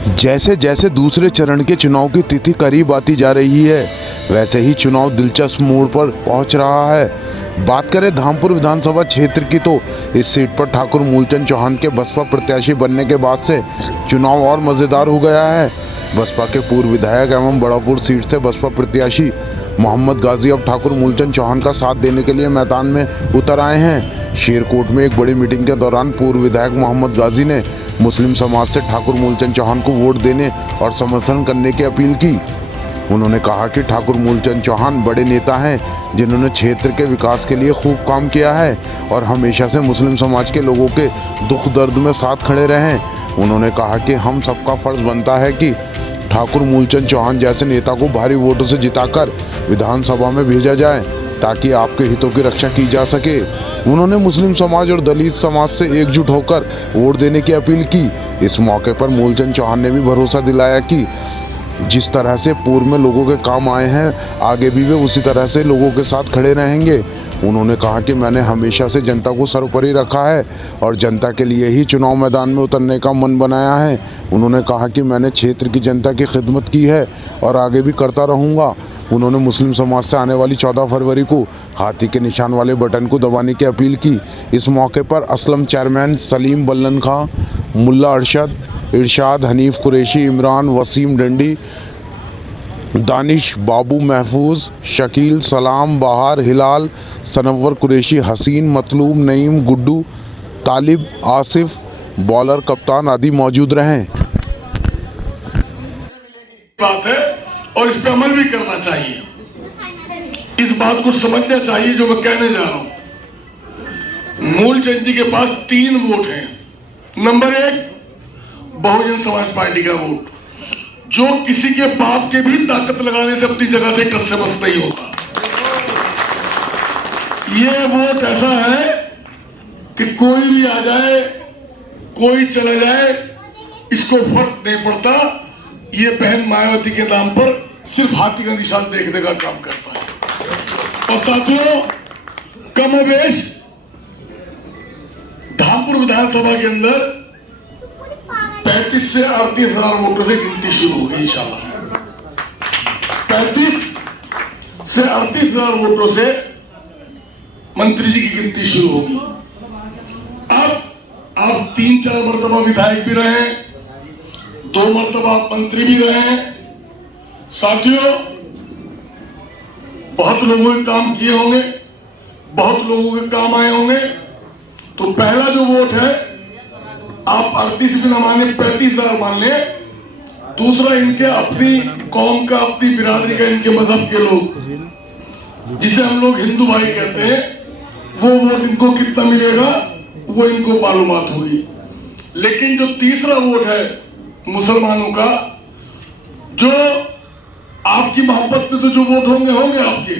जैसे जैसे दूसरे चरण के चुनाव की तिथि करीब आती जा रही है, वैसे ही चुनाव दिलचस्प मोड़ पर पहुंच रहा है। बात करें धामपुर विधानसभा क्षेत्र की, तो इस सीट पर ठाकुर मूलचंद चौहान के बसपा प्रत्याशी बनने के बाद से चुनाव और मज़ेदार हो गया है। बसपा के पूर्व विधायक एवं बड़ापुर सीट से बसपा प्रत्याशी मोहम्मद गाजी अब ठाकुर मूलचंद चौहान का साथ देने के लिए मैदान में उतर आए हैं। शेरकोट में एक बड़ी मीटिंग के दौरान पूर्व विधायक मोहम्मद गाजी ने मुस्लिम समाज से ठाकुर मूलचंद चौहान को वोट देने और समर्थन करने की अपील की। उन्होंने कहा कि ठाकुर मूलचंद चौहान बड़े नेता हैं जिन्होंने क्षेत्र के विकास के लिए खूब काम किया है और हमेशा से मुस्लिम समाज के लोगों के दुख दर्द में साथ खड़े रहे। उन्होंने कहा कि हम सबका फर्ज बनता है कि ठाकुर मूलचंद चौहान जैसे नेता को भारी वोटों से जिताकर विधानसभा में भेजा जाए ताकि आपके हितों की रक्षा की जा सके। उन्होंने मुस्लिम समाज और दलित समाज से एकजुट होकर वोट देने की अपील की। इस मौके पर मूलचंद चौहान ने भी भरोसा दिलाया कि जिस तरह से पूर्व में लोगों के काम आए हैं, आगे भी वे उसी तरह से लोगों के साथ खड़े रहेंगे। उन्होंने कहा कि मैंने हमेशा से जनता को सर्वोपरि रखा है और जनता के लिए ही चुनाव मैदान में उतरने का मन बनाया है। उन्होंने कहा कि मैंने क्षेत्र की जनता की खिदमत की है और आगे भी करता रहूँगा। उन्होंने मुस्लिम समाज से आने वाली 14 फरवरी को हाथी के निशान वाले बटन को दबाने की अपील की। इस मौके पर असलम चेयरमैन सलीम बल्लन खां, मुल्ला अरशद, इरशाद, हनीफ कुरैशी, इमरान, वसीम डंडी, दानिश, बाबू महफूज, शकील, सलाम, बहार, हिलाल, सनव्वर कुरैशी, हसीन, मतलूब, नईम, गुड्डू, तालिब, आसिफ, बॉलर, कप्तान आदि मौजूद रहे। बात है और इस पे अमल भी करना चाहिए। इस बात को समझना चाहिए जो मैं कहने जा रहा हूं। मूलचंद जी के पास 3 वोट हैं। नंबर 1 बहुजन समाज पार्टी का वोट, जो किसी के बाप के भी ताकत लगाने से अपनी जगह से टस से बस नहीं होता। ये वोट ऐसा है कि कोई भी आ जाए, कोई चला जाए, इसको फर्क नहीं पड़ता। ये बहन मायावती के नाम पर सिर्फ हाथी का निशान देखने का काम करता है। और साथियों, कमोबेश धामपुर विधानसभा के अंदर 35 से 38 हजार वोटों से गिनती शुरू होगी इंशाल्लाह। 35 से 38 हजार वोटों से मंत्री जी की गिनती शुरू होगी। अब आप 3-4 मरतबा विधायक भी रहे, 2 मरतबा मंत्री भी रहे। साथियों, बहुत लोगों के काम किए होंगे, बहुत लोगों के काम आए होंगे। तो पहला जो वोट है, आप 38 भी न माने, 35 हजार मान ले। दूसरा, इनके अपनी कौम का, अपनी बिरादरी का, इनके मजहब के लोग, जिसे हम लोग हिंदू भाई कहते हैं, वो वोट इनको कितना मिलेगा वो इनको मालूमात होगी। लेकिन जो तीसरा वोट है मुसलमानों का, जो आपकी मोहब्बत में तो जो वोट होंगे होंगे आपके,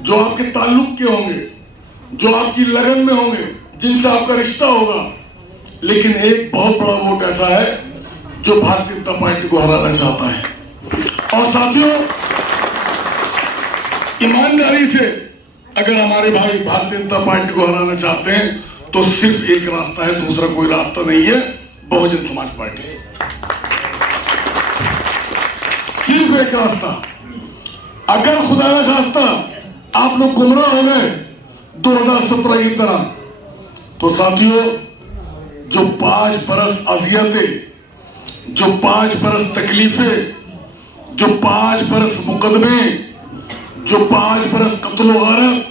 जो आपके ताल्लुक के होंगे, जो आपकी लगन में होंगे, जिनसे आपका रिश्ता होगा। लेकिन एक बहुत बड़ा वोट ऐसा है जो भारतीय जनता पार्टी को हराना चाहता है। और साथियों, ईमानदारी से अगर हमारे भाई भारतीय जनता पार्टी को हराना चाहते हैं तो सिर्फ एक रास्ता है, दूसरा कोई रास्ता नहीं है, बहुजन समाज पार्टी। सिर्फ एक रास्ता। अगर खुदा न खास्ता आप लोग गुमराह हो गए 2017 की तरह, तो साथियों, जो 5 बरस अजियतें, जो 5 बरस तकलीफें, जो 5 बरस मुकदमे, जो 5 बरस कत्ल गारत,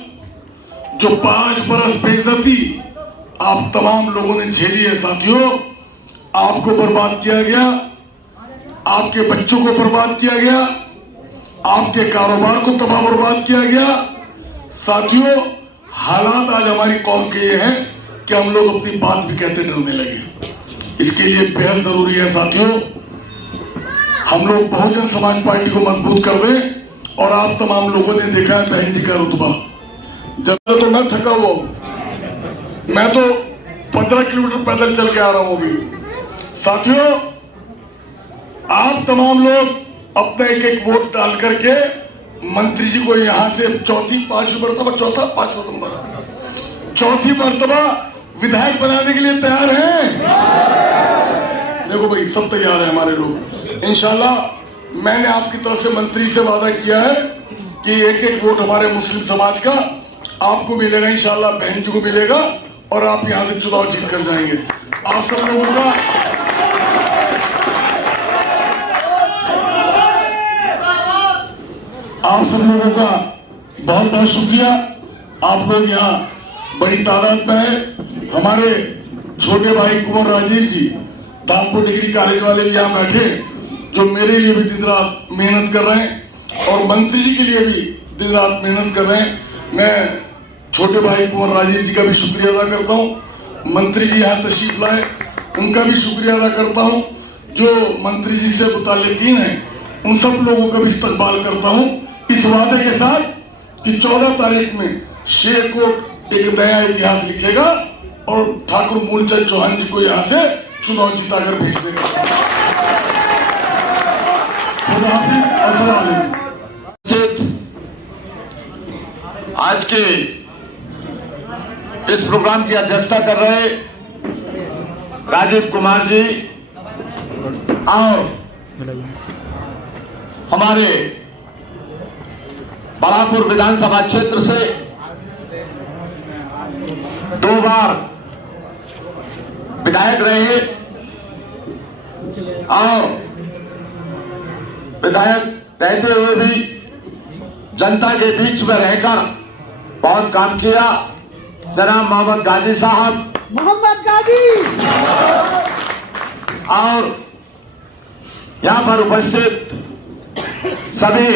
जो 5 बरस बेइज्जती आप तमाम लोगों ने झेली है। साथियों, आपको बर्बाद किया गया, आपके बच्चों को बर्बाद किया गया, आपके कारोबार को तबाह बर्बाद किया गया। साथियों, हालात आज हमारी कौम के ये हैं कि हम लोग अपनी बात भी कहते डरने लगे। इसके लिए बेहद जरूरी है साथियों, हम लोग बहुजन समाज पार्टी को मजबूत कर दें। और आप तमाम लोगों ने देखा है बहन जी का रुतबा, जब तो मैं थका हुआ हूं, मैं तो 15 किलोमीटर पैदल चल के आ रहा हूं अभी। साथियों, आप तमाम लोग अपना एक वोट डाल करके मंत्री जी को यहां से चौथी मरतबा विधायक बनाने के लिए तैयार हैं। देखो भाई, सब तैयार है हमारे लोग। इंशाल्लाह मैंने आपकी तरफ से मंत्री से वादा किया है कि एक एक वोट हमारे मुस्लिम समाज का आपको मिलेगा, इंशाल्लाह बहन जी को मिलेगा और आप यहां से चुनाव जीत कर जाएंगे। आप सब लोगों का बहुत बहुत शुक्रिया। आप लोग यहाँ बड़ी तादाद में है। हमारे छोटे भाई कुंवर राजीव जी धामपुर डिग्री कॉलेज वाले भी यहाँ बैठे, जो मेरे लिए भी दिन रात मेहनत कर रहे हैं और मंत्री जी के लिए भी दिन रात मेहनत कर रहे हैं। मैं छोटे भाई कुंवर राजीव जी का भी शुक्रिया अदा करता हूँ। मंत्री जी यहाँ तशरीफ लाए, उनका भी शुक्रिया अदा करता हूँ। जो मंत्री जी से मुताल्लिकीन है उन सब लोगों का भी इस्तकबाल करता हूँ, इस वादे के साथ कि 14 तारीख में शेरकोट एक नया इतिहास लिखेगा और ठाकुर मूलचंद चौहान जी को यहाँ से चुनाव जिताकर भेज देगा। आज के इस प्रोग्राम की अध्यक्षता कर रहे राजीव कुमार जी और हमारे बलापुर विधानसभा क्षेत्र से 2 बार विधायक रहे और विधायक रहते हुए भी जनता के बीच में रहकर बहुत काम किया, जनाब मोहम्मद गाजी साहब। मोहम्मद गाजी और यहां पर उपस्थित सभी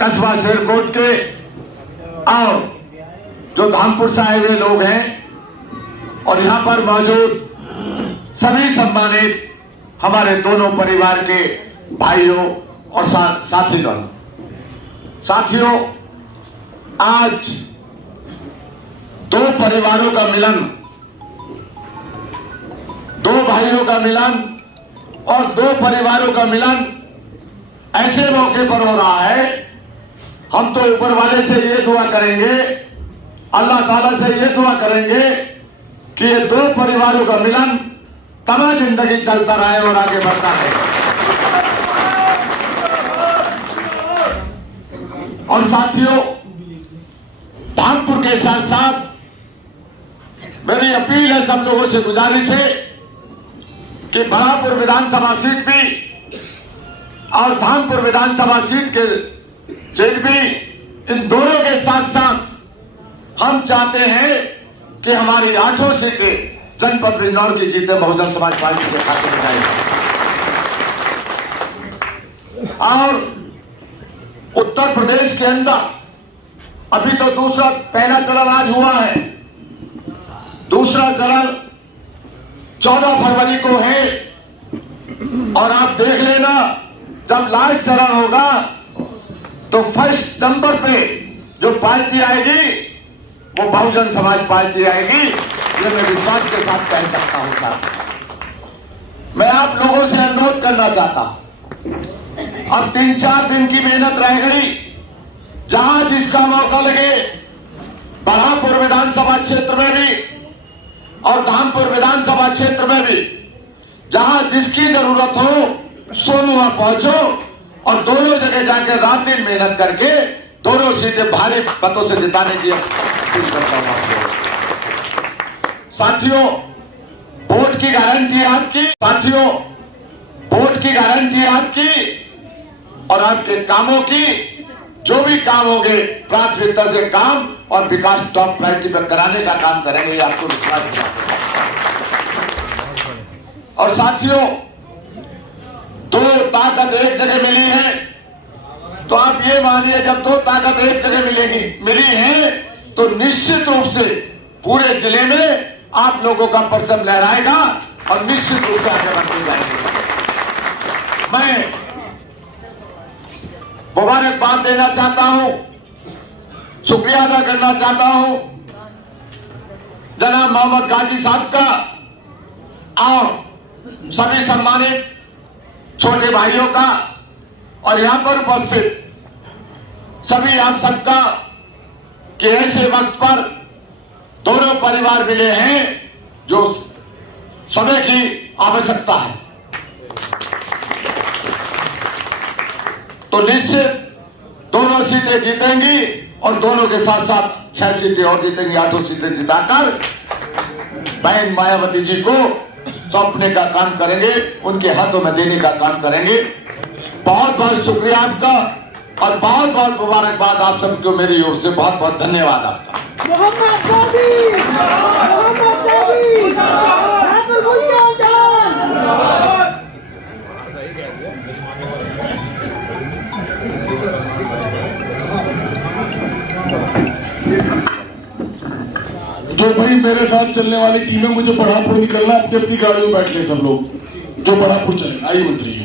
कस्बा शेरकोट के और जो धामपुर से आए हुए लोग हैं और यहां पर मौजूद सभी सम्मानित हमारे दोनों परिवार के भाइयों और साथियों, आज 2 परिवारों का मिलन, 2 भाइयों का मिलन और 2 परिवारों का मिलन ऐसे मौके पर हो रहा है। हम तो ऊपर वाले से ये दुआ करेंगे, अल्लाह ताला से ये दुआ करेंगे कि ये 2 परिवारों का मिलन तमाम जिंदगी चलता रहे और आगे बढ़ता रहे। और साथियों, धामपुर के साथ साथ मेरी अपील है, सब लोगों से गुजारिश है कि बलापुर विधानसभा सीट भी और धामपुर विधानसभा सीट भी, इन दोनों के साथ साथ हम चाहते हैं कि हमारी 8 सीटें जनपद बिजनौर की जीते बहुजन समाज पार्टी के खाते में जाएगी। और उत्तर प्रदेश के अंदर अभी तो पहला चरण आज हुआ है, दूसरा चरण 14 फरवरी को है और आप देख लेना जब लास्ट चरण होगा तो फर्स्ट नंबर पे जो पार्टी आएगी वो बहुजन समाज पार्टी आएगी, ये मैं विश्वास के साथ कह सकता हूं। साथ मैं आप लोगों से अनुरोध करना चाहता हूं, अब 3-4 दिन की मेहनत रह गई, जहां जिसका मौका लगे बलापुर विधानसभा क्षेत्र में भी और धामपुर विधानसभा क्षेत्र में भी जहां जिसकी जरूरत हो सोनुआ पहुंचो और दोनों जगह जाकर रात दिन मेहनत करके दोनों सीटें भारी मतों से जिताने की कोशिश करता हूं आपको। साथियों, वोट की गारंटी आपकी, साथियों वोट की गारंटी आपकी और आपके कामों की, जो भी काम होंगे प्राथमिकता से काम और विकास टॉप प्रायोरिटी पर कराने का काम करेंगे, आपको विश्वास दिलाते हैं। और साथियों, 2 ताकत एक जगह मिली है तो आप ये मानिए, जब 2 ताकत एक जगह मिली है तो निश्चित रूप से पूरे जिले में आप लोगों का परचम लहराएगा और निश्चित रूप से आगे बढ़ते जाएंगे। मैं मुबारकबाद देना चाहता हूं, शुक्रिया अदा करना चाहता हूं जनाब मोहम्मद गाजी साहब का और सभी सम्मानित छोटे भाइयों का और यहां पर उपस्थित सभी आप सबका कि ऐसे वक्त पर दोनों परिवार मिले हैं जो समय की आवश्यकता है। तो निश्चित दोनों सीटें जीतेंगी और दोनों के साथ साथ 6 सीटें और जीतेंगी, 8 सीटें जिताकर बहन मायावती जी को सौंपने का काम करेंगे, उनके हाथों में देने का काम करेंगे। बहुत बहुत शुक्रिया आपका और बहुत बहुत मुबारकबाद आप सबको मेरी ओर से। बहुत बहुत धन्यवाद आपका। मोहम्मद गाजी, मोहम्मद गाजी, बहादुर भुइयां जवान। जो भाई मेरे साथ चलने वाली टीमें, मुझे बढ़ापुर निकलना, अपनी अपनी गाड़ी में बैठ ले सब लोग, जो बढ़ापुर चले। आइए मंत्री जी।